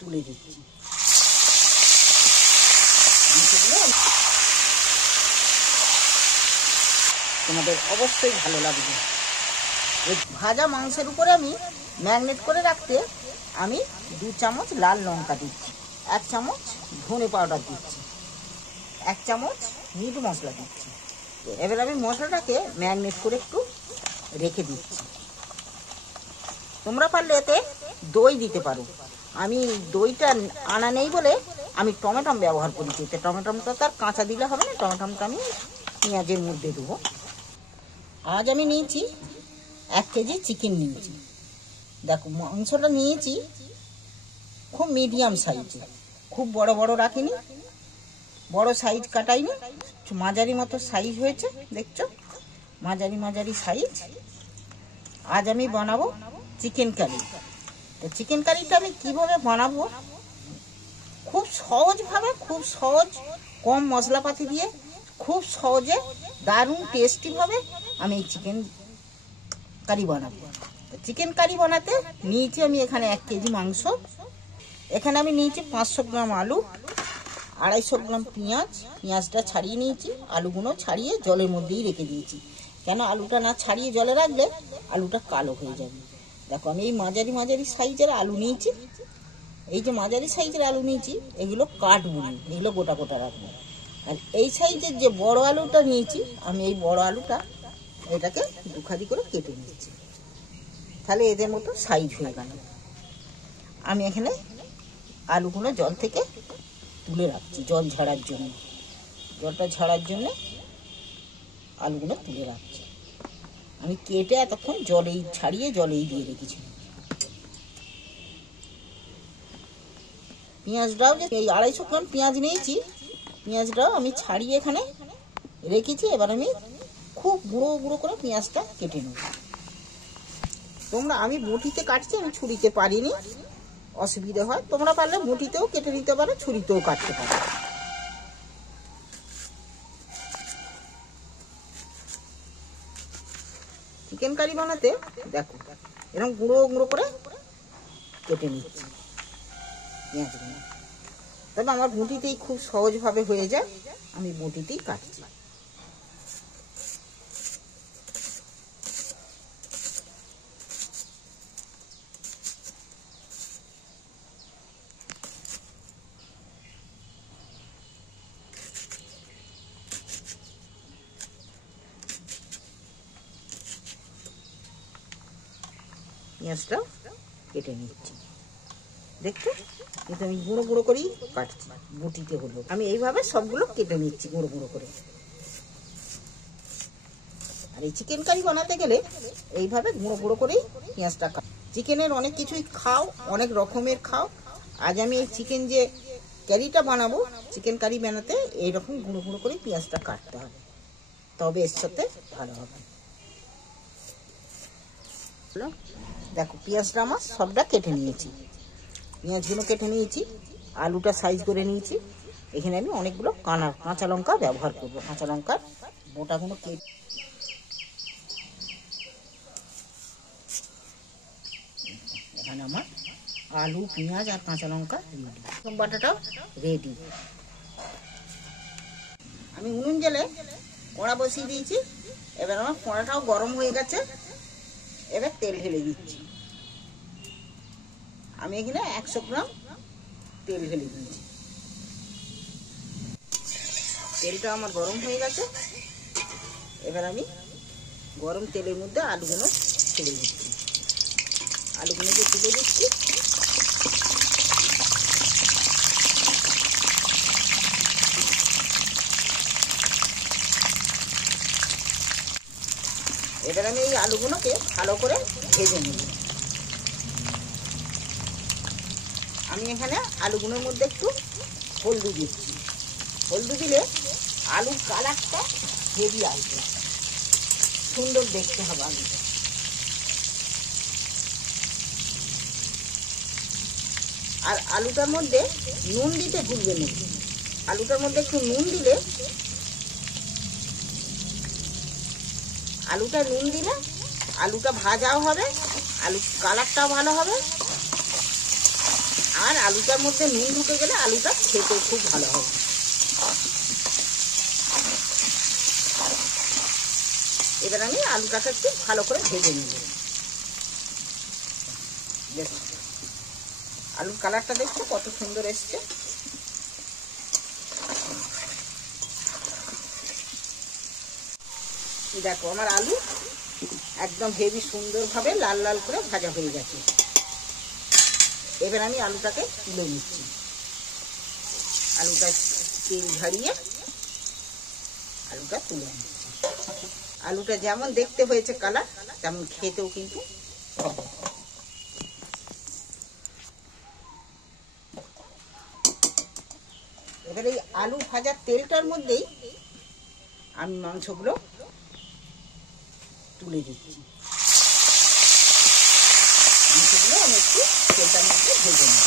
তুলে দিচ্ছি। তোমাদের অবশ্যই ভালো লাগবে। এই ভাজা মাংসের উপরে আমি ম্যারিনেট করে রাখতে আমি 2 চামচ লাল লঙ্কা দিচ্ছি, 1 চামচ ধনে পাউডার দিচ্ছি, 1 চামচ মিট মশলা দিচ্ছি। এবার আমি মশলাটাকে ম্যারিনেট করে একটু রেখে দিচ্ছি। তোমরা পারলে এতে দই দিতে পারো। আমি দইটা আনা নেই বলে আমি টমেটো ব্যবহার করি। এতে টমেটোটা তার কাঁচা দিলে হবে না, টমেটোটা আমি পেঁয়াজের মধ্যে দেবো। আজ আমি নিয়েছি 1 কেজি চিকেন নিয়েছি। দেখো মাংসটা নিয়েছি খুব মিডিয়াম সাইজে, খুব বড় বড় রাখিনি, বড় সাইজ কাটাইনি, মাঝারি মতো সাইজ হয়েছে। দেখছো মাঝারি মাঝারি সাইজ। আজ আমি বানাবো চিকেন কারি। তো চিকেন কারিটা আমি কিভাবে বানাবো, খুব সহজভাবে, খুব সহজ, কম মশলাপাতি দিয়ে খুব সহজে দারুণ টেস্টিভাবে আমি এই চিকেন কারি বানাবো। চিকেন কারি বানাতে নিয়েছি আমি এখানে 1 কেজি মাংস, এখানে আমি নিয়েছি 500 গ্রাম আলু, 250 গ্রাম পেঁয়াজ, পেঁয়াজটা ছাড়িয়ে নিয়েছি, আলুগুলো ছাড়িয়ে জলের মধ্যেই রেখে দিয়েছি। কেন আলুটা না ছাড়িয়ে জলে রাখলে আলুটা কালো হয়ে যাবে। দেখো আমি এই মাঝারি মাঝারি সাইজের আলু নিয়েছি, এই যে মাঝারি সাইজের আলু নিয়েছি এগুলো কাটবো না, এগুলো গোটা গোটা রাখবো। আর এই সাইজের যে বড় আলুটা নিয়েছি আমি এই বড় আলুটা এটাকে 2 খাদি করে কেটে নিচ্ছি, তাহলে এদের মতো সাইজ হয়ে গেল। আমি এখানে আলুগুলো জল থেকে তুলে রাখছি জল ঝাড়ার জন্য, জলটা ঝাড়ার জন্য আলুগুলো তুলে রাখছি। আমি কেটে এতক্ষণ জলেই ছাড়িয়ে জলেই দিয়ে রেখেছি। পেঁয়াজটাও যে এই 250 গ্রাম পেঁয়াজ নিয়েছি, পেঁয়াজটাও আমি ছাড়িয়ে এখানে রেখেছি। এবার আমি খুব গুঁড়ো গুঁড়ো করে পেঁয়াজটা কেটে নেব। তোমরা, আমি বটিতে কাটছি, আমি ছুরিতে পারিনি, অসুবিধা হয়। তোমরা পারলে বটিতেও কেটে নিতে পারো, ছুরিতেও কাটতে পারো। চিকেন কারি বানাতে দেখো এরকম গুঁড়ো গুঁড়ো করে কেটে নিচ্ছি পেঁয়াজগুলো। তবে আমার বটিতেই খুব সহজভাবে হয়ে যায়, আমি বটিতেই কাটছি। পেঁয়াজটা কেটে নিচ্ছি, দেখছো কিন্তু আমি গুঁড়ো গুঁড়ো করেই কাটছি, বটিতে হলো। আমি এইভাবে সবগুলো কেটে নিচ্ছি গুঁড়ো গুঁড়ো করে। আর এই চিকেন কারি বানাতে গেলে এইভাবে গুঁড়ো গুঁড়ো করেই পেঁয়াজটা কাট। চিকেনের অনেক কিছুই খাও, অনেক রকমের খাও। আজ আমি এই চিকেন যে কারিটা বানাবো, চিকেন কারি বানাতে এইরকম গুঁড়ো গুঁড়ো করে পেঁয়াজটা কাটতে হবে, তবে এর সাথে ভালো হবে। দেখো পেঁয়াজটা আমার সবটা কেটে নিয়েছি, পেঁয়াজগুলো কেটে নিয়েছি, আলুটা সাইজ করে নিয়েছি। এখানে আমি অনেকগুলো কাঁচা লঙ্কা ব্যবহার করব, কাঁচা লঙ্কার বোটাগুলো কেটে। এখানে আমার আলু, পেঁয়াজ আর কাঁচা লঙ্কা রেডি, বাটাটাও রেডি। আমি উনুন জেলে কড়া বসিয়ে দিয়েছি। এবার আমার কড়াটাও গরম হয়ে গেছে, এবার তেল ঢেলে দিচ্ছি। আমি এখানে 100 গ্রাম তেল ঢেলে দিয়েছি। তেলটা আমার গরম হয়ে গেছে, এবার আমি গরম তেলের মধ্যে আলুগুলো ছেড়ে দিচ্ছি। আলুগুলোকে তুলে দিচ্ছি। এবার আমি এই আলুগুলোকে ভালো করে ভেজে নেব। আমি এখানে আলুগুলোর মধ্যে একটু হলদি দিচ্ছি। হলদি দিলে আলুর কালারটা হেভি আসবে, সুন্দর দেখতে হবে আলুটা। আর আলুটার মধ্যে নুন দিতে ভুলবেন না। আলুটার মধ্যে একটু নুন দিলে, আলুটা নুন দিলে আলুটা ভাজাও হবে, আলুর কালারটাও ভালো হবে, আর আলুটার মধ্যে নুন ঢুকে গেলে আলুটা খেতে খুব ভালো হবে। এবার আমি আলুটাকে একটু ভালো করে ভেজে নিব। দেখুন আলুর কালারটা দেখছো কত সুন্দর এসছে। দেখো আমার আলু একদম হেভি সুন্দরভাবে লাল লাল করে ভাজা হয়ে গেছে। এবার আমি আলুটাকে তুলে নিচ্ছি। আলুটা তেল ঝারিয়ে আলুটা তুলে নিচ্ছি। আলুটা যেমন দেখতে হয়েছে কালার, তেমন খেতেও কিন্তু হবে। এবার এই আলু ভাজার তেলটার মধ্যেই আমি মাংসগুলো তুলে দিচ্ছি। মাংসগুলো আমি একটু তেলটার মধ্যে ভেজে নেব।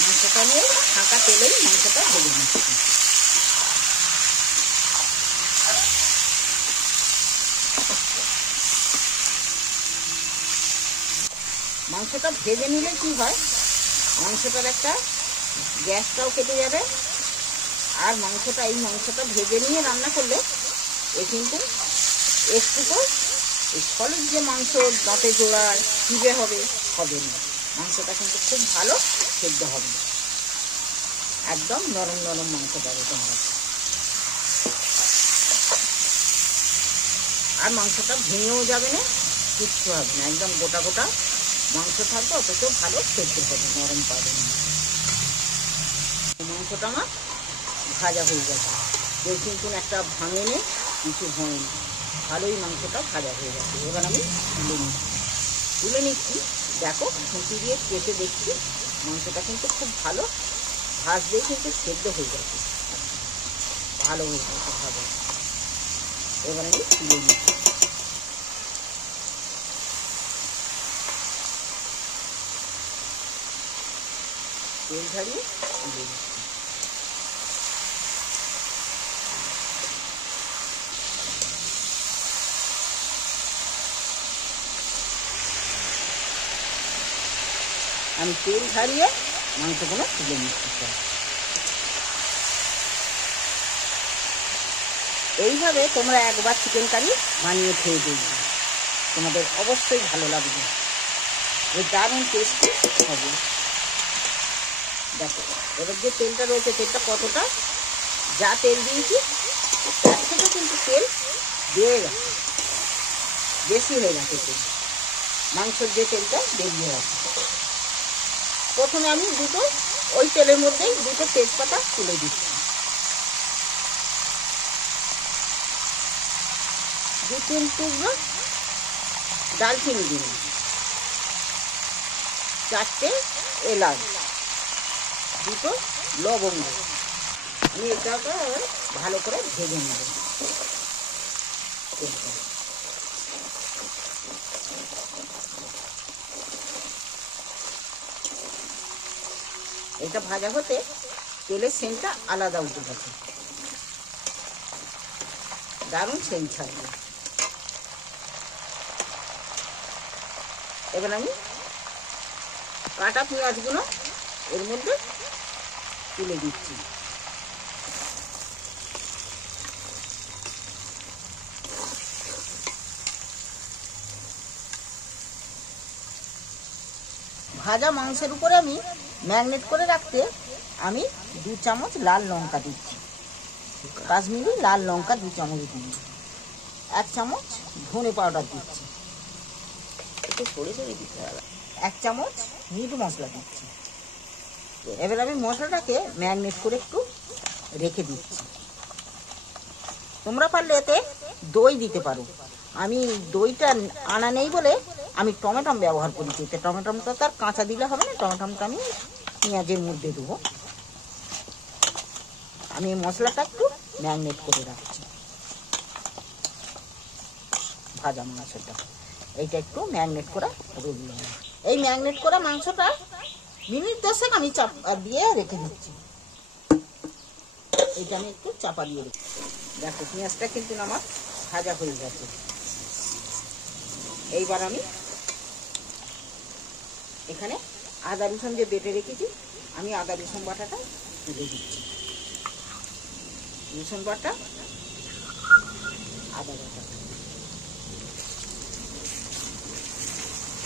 মাংসটা নিয়ে ফাঁকা তেলেই মাংসটা ভেজে নিচ্ছি। মাংসটা ভেজে নিলে কি হয়, মাংসটার একটা গ্যাসটাও কেটে যাবে। আর এই মাংসটা ভেজে নিয়ে রান্না করলে এ কিন্তু একটুকু এই সলিড যে মাংস দাঁতে জোড়ায় চিবে হবে না। মাংসটা কিন্তু খুব ভালো সেদ্ধ হবে, একদম নরম নরম মাংস পাবে তোমরা। আর মাংসটা ভেঙেও যাবে না, কিচ্ছু হবে না, একদম গোটা গোটা মাংস থাকবে, অথচ ভালো সেদ্ধ হবে, নরম পাবে না। মাংসটা আমার ভাজা হয়ে গেছে, কেউ কিন্তু একটা ভাঙেনি, কিছু হয়নি, ভালোই মাংসটা ভাজা হয়ে গেছে। এবার আমি তুলে নিচ্ছি। দেখো খুঁটি দিয়ে কেটে দেখছি মাংসটা কিন্তু খুব ভালো ভাজলেই কিন্তু সেদ্ধ হয়ে গেছে, ভালো হয়ে গেছে ভালো। এবার আমি তুলে নিচ্ছি। তেল ঝাড়িয়ে তুলে নিচ্ছি। আমি তেল ঝাড়িয়ে মাংসগুলো তুলে নিচ্ছি। এইভাবে তোমরা একবার চিকেন কারি বানিয়ে খেয়ে দেখবে, তোমাদের অবশ্যই ভালো লাগবে, দারুণ টেস্টি হবে। দেখো এবার যে তেলটা রয়েছে, তেলটা কতটা, যা তেল দিয়েছি তার থেকে কিন্তু তেল বেড়ে গেছে, বেশি হয়ে গেছে তেল, মাংসের যে তেলটা বেরিয়ে গেছে। প্রথমে আমি ওই তেলের মধ্যেই দুটো তেজপাতা তুলে দিচ্ছি, 2-3 টুকরো দারচিনি দিলাম, 4টে এলাচ, 2টো লবঙ্গ। আমি এটাকে ভালো করে ভেজে নেব। এটা ভাজা হতে তেলের সেন্টটা আলাদা উঠে গেছে, দারুণ সেন্ট ছাড়বে। এবার আমি কাটা পেঁয়াজগুলো এর মধ্যে তুলে দিচ্ছি। ভাজা মাংসের উপরে আমি ম্যারিনেট করে রাখতে আমি 2 চামচ লাল লঙ্কা দিচ্ছি, কাশ্মীরি লাল লঙ্কা 2 চামচ দিচ্ছি, 1 চামচ ধনে পাউডার দিচ্ছি, একটু সরিষা দিতে হবে, 1 চামচ মিট মশলা দিচ্ছি। এবার আমি মশলাটাকে ম্যারিনেট করে একটু রেখে দিচ্ছি। তোমরা পারলে এতে দই দিতে পারো, আমি দইটা আনা নেই বলে আমি টমেটো ব্যবহার করি। এতে টমেটোটা তার কাঁচা দিলে হবে না, টমেটোটা আমি পেঁয়াজের মধ্যে দেবো। আমি মশলাটা একটু ম্যারিনেট করে রাখছি। ভাজা মাংসটা। এইটা একটু ম্যারিনেট করা রইল। এই ম্যারিনেট করা মাংসটা মিনিট 10 আমি চাপা দিয়ে রেখে দিচ্ছি। এইটা আমি একটু চাপা দিয়ে রেখে, দেখো পেঁয়াজটা কিন্তু আমার ভাজা হয়ে গেছে। এইবার আমি এখানে আদা রসুন যে বেটে রেখেছি, আমি আদা রসুন বাটাটা তুলে দিচ্ছি। রসুন বাটা, আদা বাটা।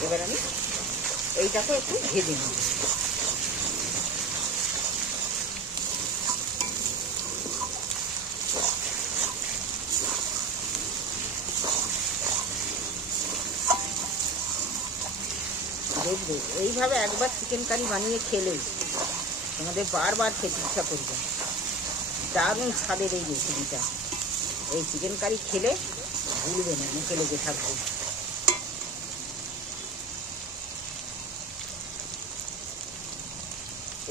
এবার আমি এইটাকে একটু ভেজে নিই। দেখবে এইভাবে একবার চিকেন কারি বানিয়ে খেলে তোমাদের বারবার খেতে ইচ্ছা করবে। দারুণ স্বাদের এই রেসিপিটা। এই চিকেন কারি খেলে ভুলবে না, মুখে লেগে থাকবে।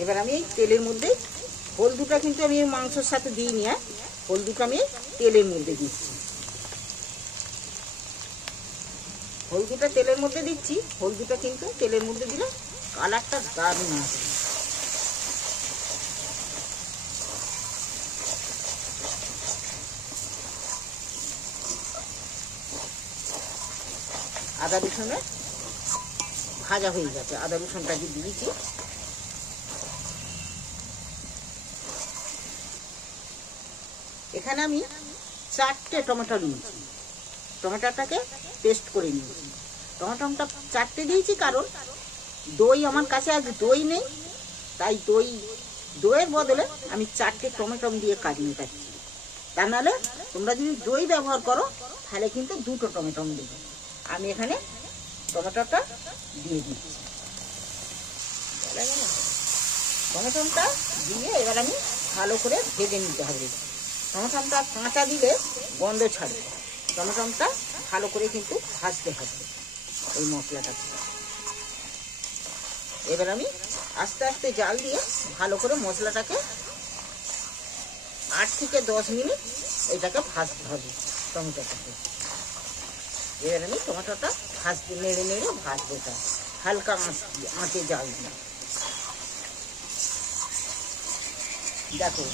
এবার আমি এই তেলের মধ্যে হলদুটা কিন্তু আমি মাংসের সাথে দিইনি, হলদুটা আমি তেলের মধ্যে দিচ্ছি। হলদুটা তেলের মধ্যে দিচ্ছি। হলদুটা কিন্তু তেলের মধ্যে দিলে কালারটা দারুণ আসে। আদা রসুনে ভাজা হয়ে গেছে, আদা রসুনটা যে দিয়েছি। এখানে আমি 4টে টমেটো নিয়েছি, টমেটোটাকে পেস্ট করে নিয়েছি। টমেটোটা 4টে দিয়েছি কারণ দই আমার কাছে আজ দই নেই, তাই দইয়ের বদলে আমি 4টে টমেটো দিয়ে কাজ মেটাচ্ছি। তা নাহলে তোমরা যদি দই ব্যবহার করো তাহলে কিন্তু 2টো টমেটো দেবে। আমি এখানে টমেটোটা দিয়ে দিচ্ছি। টমেটোটা দিয়ে এবার আমি ভালো করে ভেজে নিতে হবে। টমেটোটা কাঁচা দিলে গন্ধ ছাড়বে। টমেটোটা ভালো করে কিন্তু ভাজতে হবে এই মশলাটাকে। এবার আমি আস্তে আস্তে জাল দিয়ে ভালো করে মশলাটাকে 8 থেকে 10 মিনিট এটাকে ভাজতে হবে টমেটোটাকে। এবার আমি টমেটোটা ভাজতে নেড়ে নেড়ে ভাজবো, তা হালকা আঁচে জাল দিয়ে। দেখো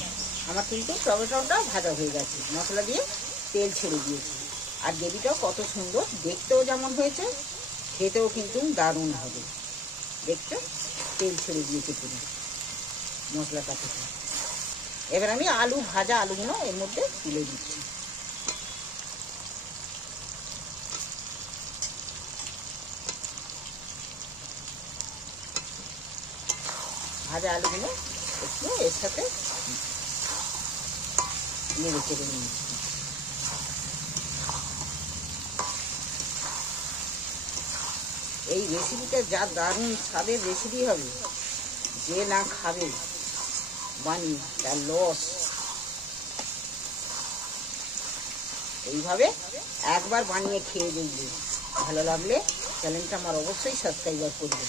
আমার কিন্তু টমেটোটা ভাজা হয়ে গেছে, মশলা দিয়ে তেল ছেড়ে দিয়েছি। আর গ্রেভিটাও কত সুন্দর, দেখতেও যেমন হয়েছে খেতেও কিন্তু দারুণ হবে। দেখছো তেল ছেড়ে দিয়েছে পুরো মশলাটা থেকে। এবার আমি ভাজা আলুগুলো এর মধ্যে তুলে দিচ্ছি। ভাজা আলুগুলো একটু এর সাথে নেড়ে চেড়ে নিয়েছি। এই রেসিপিটা যা দারুণ স্বাদের রেসিপি হবে, যে না খাবে বানিয়ে তার লস। এইভাবে একবার বানিয়ে খেয়ে দেখবে, ভালো লাগলে চ্যানেলটা আমার অবশ্যই সাবস্ক্রাইব করবে।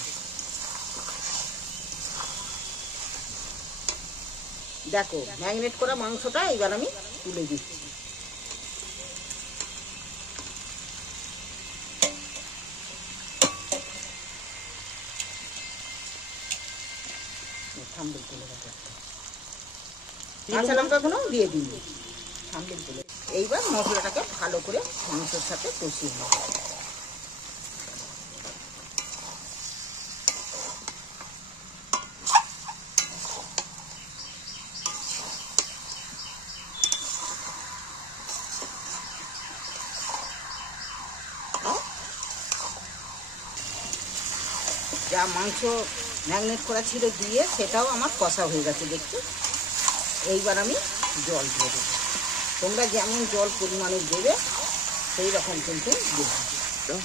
দেখো ম্যারিনেট করা মাংসটা এবার আমি তুলে দিচ্ছি। কাঁচা লঙ্কাগুলো দিয়ে দিই, থামবেল তুলে। এইবার মশলাটাকে ভালো করে মাংসের সাথে কষিয়ে নেব। যা মাংস ম্যারিনেট করা ছিল দিয়ে সেটাও আমার কষা হয়ে গেছে দেখছি। এইবার আমি জল দিয়ে দেবো। তোমরা যেমন জল পরিমাণে দেবে সেই রকম কিন্তু দেবে।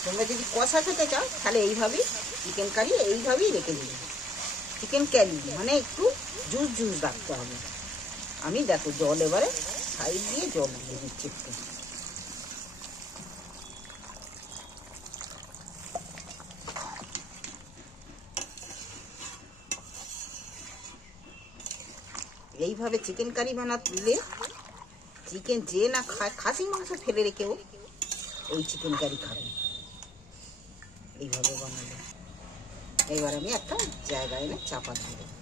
তোমরা যদি কষা খেতে চাও তাহলে এইভাবেই চিকেন কারি এইভাবেই রেখে দেবে। চিকেন কারি মানে একটু জুস রাখতে হবে। আমি দেখো জল এবারে সাইড দিয়ে জল দিয়ে দিচ্ছি একটু। এইভাবে চিকেন কারি বানালে চিকেন যে না খায়, খাসি মাংস ফেলে রেখেও ওই চিকেন কারি খাবে এইভাবে বানালে। এবার আমি একটা জায়গায় এনে চাপা দিয়ে দেবো।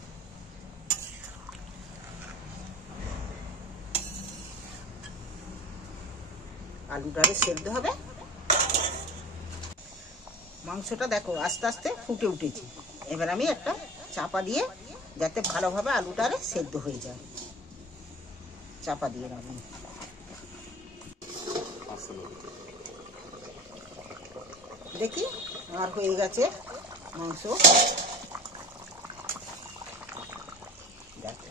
আলুটারে সেদ্ধ হবে। মাংসটা দেখো আস্তে আস্তে ফুটে উঠেছে। এবার আমি একটা চাপা দিয়ে, যাতে ভালোভাবে আলুটারে সেদ্ধ হয়ে যায়, চাপা দিয়ে রাখবো। দেখি আমার হয়ে গেছে মাংস। দেখো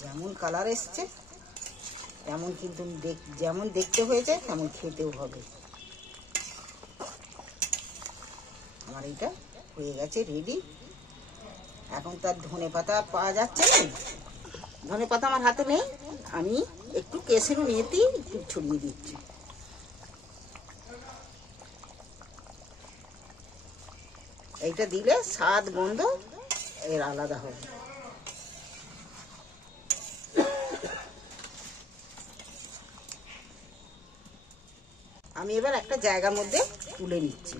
যেমন কালার এসছে তেমন কিন্তু যেমন দেখতে হয়েছে তেমন খেতেও হবে। আমার এটা হয়ে গেছে রেডি। এখন তার ধনেপাতা পাওয়া যাচ্ছে না, ধনেপাতা আমার হাতে নেই, আমি একটু কেসরি মেথি একটু ছড়িয়ে দিচ্ছি। এইটা দিলে স্বাদ গন্ধ এর আলাদা হবে। আমি এবার একটা জায়গার মধ্যে তুলে নিচ্ছি।